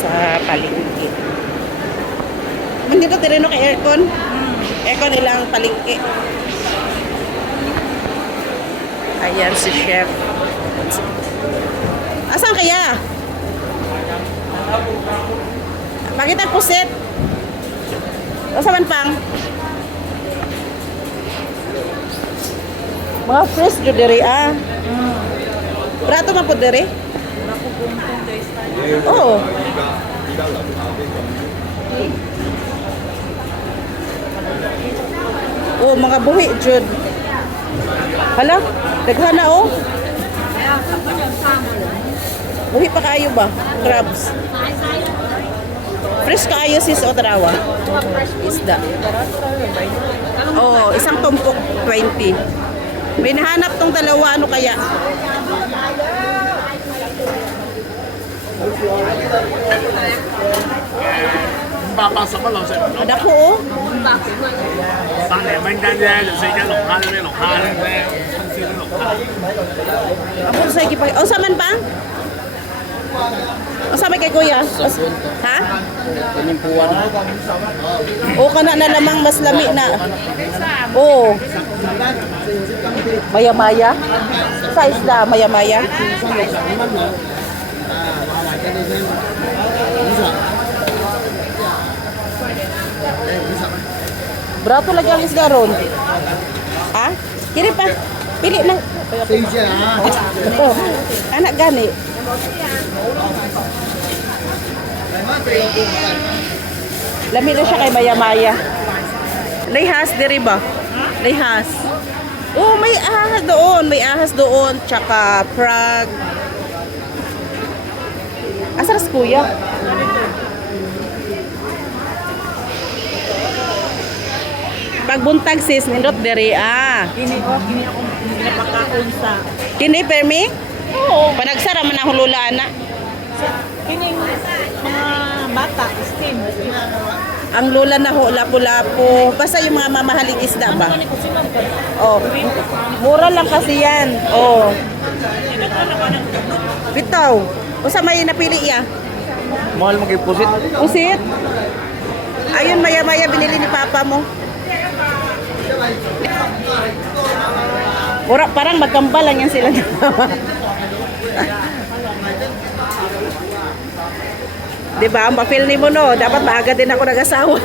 sa palengke. Nandito rin kay aircon. Aircon nilang palengke. Ayan si chef. Asan kaya? Bakit ang pusit? O sa man pang? Mga fresh jud diri ah. Prato man po diri? Oo. Oh, mga buhi jud. Hala, daghan na oh. Buhi pa kayo ba? Crabs. Fresh kaayo sis o tarawa? Isda. Oo, isang tumpok 20. May nahanap tong dalawa, ano kaya? 八八十蚊两食唔到， Dako oh. 百零蚊间啫，就四斤龙虾呢啲龙虾咧，新鲜啲龙虾。 Ako sa ikipag... O, saman pa? O, sama kay kuya? O, ha? O, kana na namang mas lami na. Oo. Maya-maya? Sa isla, maya-maya? Brato lagi ang isda ron. Ha? Kiri pa. Pili ng... Oh, anak gani. Lami na siya kay Maya Maya. Lihas, diri ba? Lihas. Oh, may ahas doon. May ahas doon. Tsaka frog. Asa ras kuya? Pagbuntag sis, nindot diri ah. Kini ko, kini ako pinapakaon sa Kini permi? Oo. Panagsara man ang hululaan na. kining mga bata, steam. Ang lula na ho, lapu-lapu. Basta yung mga mamahaling isda ba? Ka. Oh. Mura lang kasi yan. Oh. Bitaw. O sa may napili ya? Mahal mo kay pusit. Usit. Ayun, maya-maya binili ni papa mo. Mura, parang magkambal lang yan sila. Di ba? Ang papel ni mo no, dapat maaga din ako nag-asawa.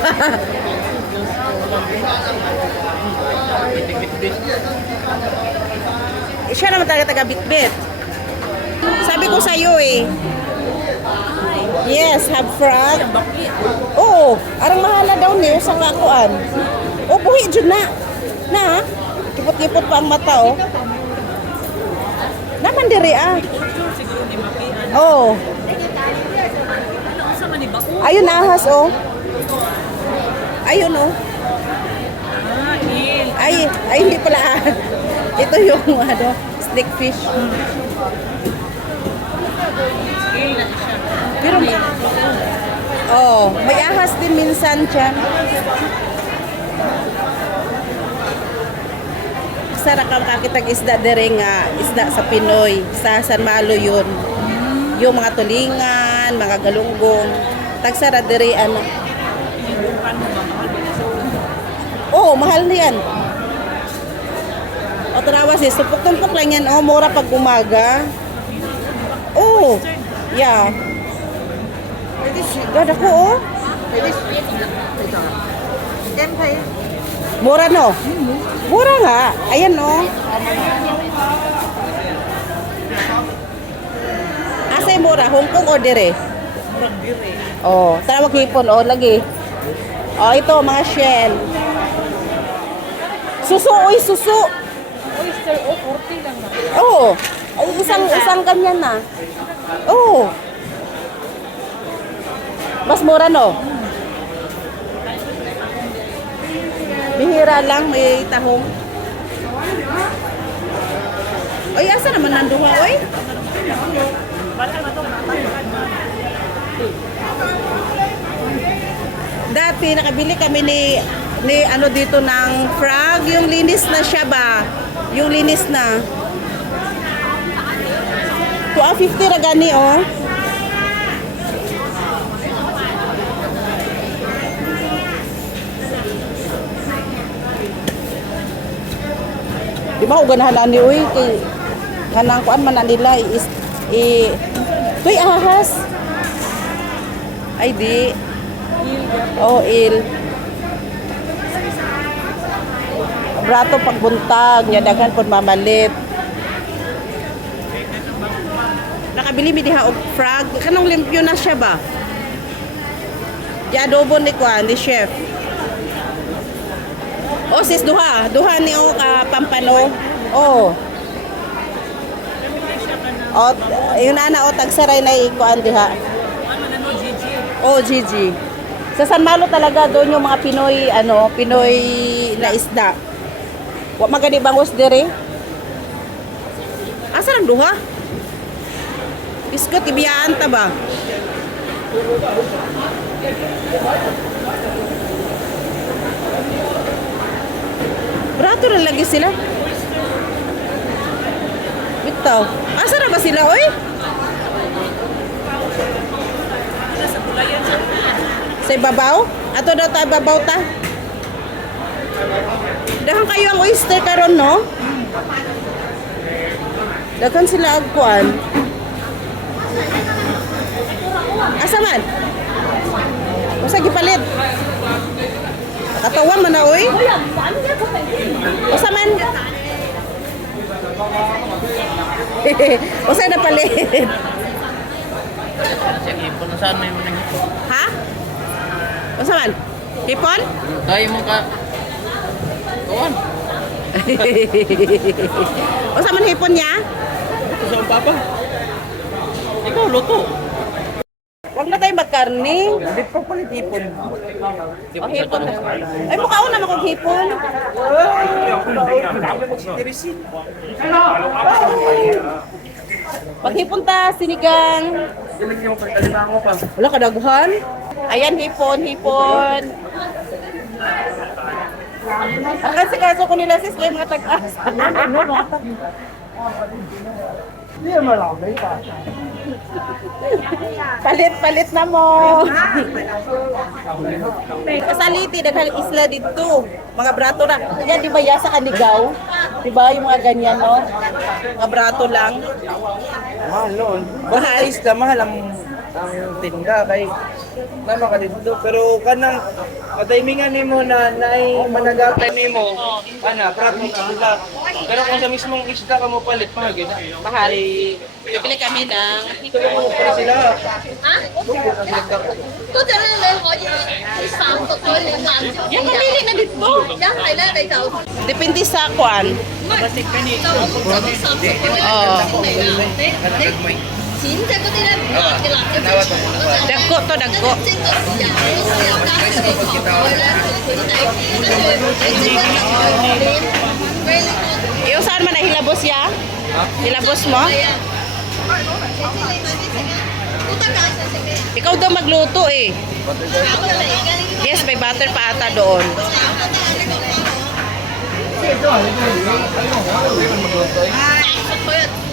Siya naman talaga taga ko sa'yo eh. Yes, have frog. Oo, arang mahala daw ni sa kakuan. O buhi jud na. Na, kipot-kipot pa ang mata oh. Naman diri ah. Sa ba? Ayun ahas oh. Ayun oh. Ah. Ay, ay hindi pala ah. Ito yung ano, stick fish. Pero Oh, may ahas din minsan siya. Sarap ang kakitag isda dere nga isda sa Pinoy. Sa San Malo yun. Yung mga tulingan, mga galunggong. Tagsara dere ano. Oh, mahal na yan. O tarawa sis, tupok-tumpok lang yan. Oh, mura pag umaga. Oh, yeah. Gada ko, oh. Mura, no? Mura nga. Ayan, oh. Asa yung mura? Hong Kong or dire? Oh, tawag hipon, oh, lagi. Oh, ito, mga shell. Suso, oy, suso. Oyster, oh, 40 lang na. Oh, ay, isang, isang ganyan na. Oh. Mas mura, no? Bihira lang, may tahong. Oy, asa naman nanduha, oy? Dati nakabili kami ni ni ano dito ng frog, yung linis na siya ba? Yung linis na. Kuha ah, 50 ra gani oh. Di ba uganahan ni uy kay kanang kuan man nila is i Tuy ahas. Ay di. Oh, il. Brato pagbuntag, niya daghan mamalit. Nakabili mi diha og frog. Kanang limpyo na siya ba? Di adobo ni kuan, ni chef. Oh, sis duha, duha ni o ka pampano. Oh. Oh, yun ana o tagsaray na ikuan diha. Oh, Gigi. Sa San Malo talaga doon yung mga Pinoy ano, Pinoy na isda. Wa magani bangos dire. Asa lang duha? Biskot ibiyaan ta ba? Brato na lagi sila. Bitaw. Asa na ba sila, oy? Sa ibabaw? Ato daw tayo babaw ta? Dahan kayo ang oyster karon no? Dagan sila agkuan. Asa man? Usa gipalit. Katawan man na oy. Usa man? Usa na palit. Kung saan may mga Ha? Usa man? Hipon? Kaya mo ka. Kuwan. Usa man hipon niya? Ito sa papa. Ikaw, luto. Magkarni. Hindi pa palit ipon. O hipon na. Ay, mukha na makog hipon. Pag hipon ta, sinigang. Wala kadaghan. Ayan, hipon, hipon. Ang kasi kaso ko nila sis, may mga tag-as. palit, palit na mo. Kasaliti, daghang isla dito. Mga brato na. Yan, di ba ya sa Kanigaw? Di ba yung mga ganyan, no? Mga brato lang. Mahal noon. Basta isda, mahal ang ang tinda kay na makadito pero kanang mataymingan nimo na naay managatay nimo ana practice sila pero kung sa mismong isda ka mo palit pa gid mahari pili kami nang tulo mo pa sila ha tudo na lang ko di isang to ko yung mamili na dito yan kailan kay tao depende sa kwan Oh. 진짜 그들은 Dagko to, dagko. Yung saan man ang hilabos ya? Hilabos mo? Ikaw daw magluto eh. Yes, may butter pa ata doon. Ay, sakot.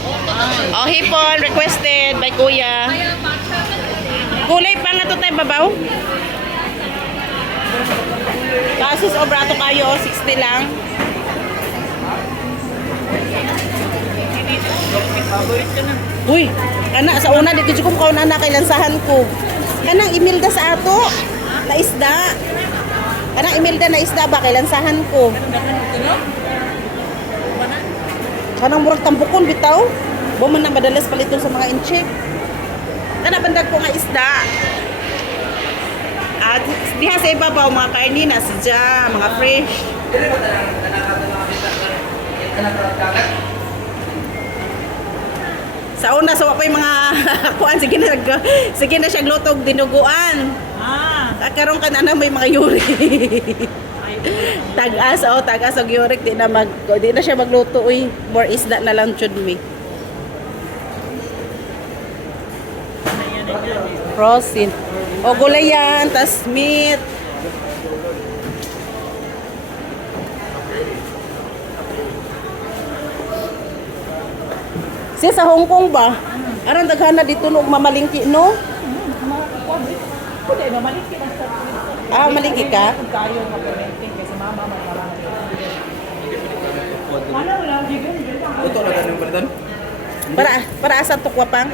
Oh, hipon requested by kuya. Kulay pa nga to tayo babaw. Kasus obrato kayo, 60 lang. Uy, ana sa una dito ko kaon ana kay lansahan ko. Kanang imilda sa ato na isda. Kanang imilda na isda ba kay lansahan ko. Kanang murag tambukon bitaw. Bo man na madalas paliton sa mga inchik. Kana bandag ko nga isda. At diha sa ibabaw mga karni na sadya, mga fresh. Sa una sa wapay mga kuan sige na nag- sige na siya lutog dinuguan. Ah, Karon ka na na may mga yurik. tagas oh, tagas og yurik di na mag di na siya magluto uy. More isda na lang jud mi. Frozen. O gulay yan, tas meat. Siya sa Hong Kong ba? Aran daghana dito no mamalingki no? Kundi, mamaliki na sa Ah, malingki ka? tayo mag-commenting kasi mama magmarami. Ano lang Ito na ganun ba doon? Para para asa tukwa pang?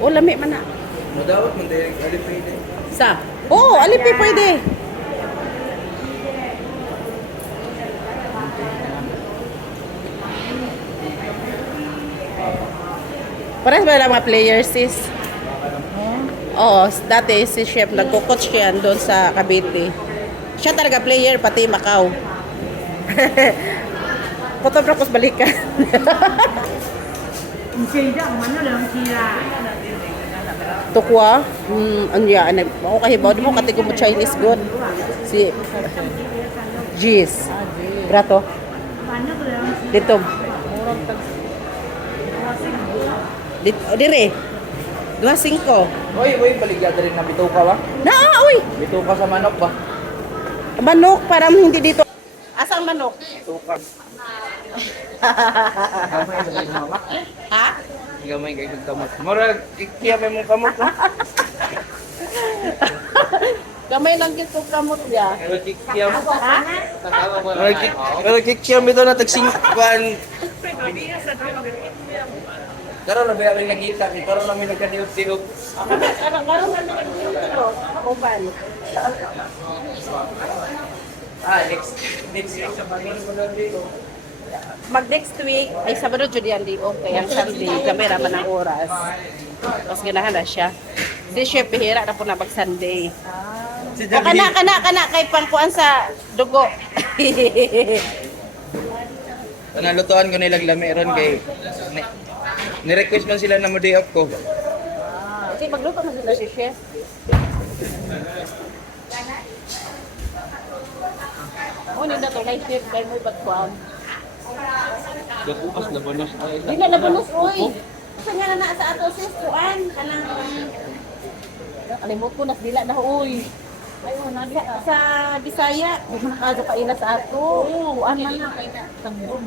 Oh, lami man na. Madawat man dahil alipin. Sa? Oh, alipi pwede. Parang ba lang mga players sis? Oo, dati si Chef nagko-coach siya doon sa Cavite. Siya talaga player, pati Macau. Photograph balikan. Tukwa, mm, ano yan, ako kahibaw, di mo katigo mo Chinese good. Si Jeez. Brato. Dito. Dito, dire. Dua singko. Oy, oy, baligya rin na bituka ba? Na, ah, uy! Bituka sa manok ba? Manok, parang hindi dito. Asang manok? Bituka. Gamay sa mama. Ha? Gamay kay kag kamot. Mura kikiya may mong kamot? Gamay lang gito kamot niya. Pero kikiya. Ha? Pero kikiya mo ito na tagsing kuan. Karon na ba rin nakita ni karon na may nagkadiot-diot. Karang karang ano dito? Uban. Ah, next next week sa Manila. Mag next week ay Sabado jud yan di okay ang Sunday kami ra man ang oras. Tapos ganahan na siya. Si Chef Pihira na po na mag Sunday. O kana kana kana kay pangkuan sa dugo. Nalutuan ko nilang lamiron kay ni, ni-request man sila na mo day off ko. Kasi magluto na sila si Chef. Oh, na to kay Chef kay mo bagkuan. Gatupas na bonus ay Di na nabunos, uy. Kasi nga na na sa ato sis, kuan, kanang... Alimot ko, na, uy. Ayun, nabiya. Sa Bisaya, nakadyo ka ila sa ato. Oo, man na.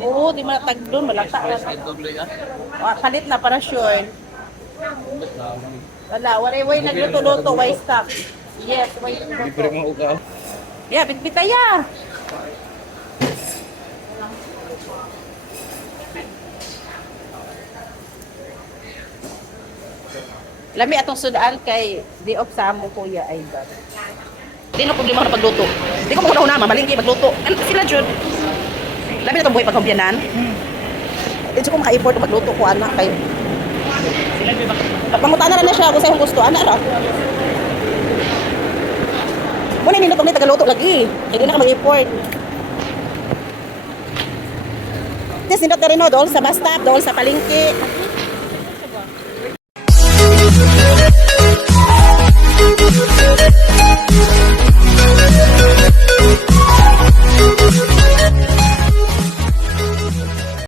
Oo, di man tag doon, malata. Ah, palit na para sure. Wala, wala, way nagluto-luto, way stock. Yes, way libre mo uka. Yeah, bitbitaya. Lami atong sudaan kay di of sa amo kuya ay ba. Di na problema na pagluto. Di ko mo una mamalingki magluto. Ano sila jud? Lami na tong buhay pagkumpyanan. Hmm. Di ko maka-effort magluto ko ana kay. Pangutana na na siya kung sa iyong gusto ana ra. Muna hindi na itong tagaluto lagi. Hindi na ka mag-import. Tapos nindot na rin no, doon sa bus stop, doon sa palengke.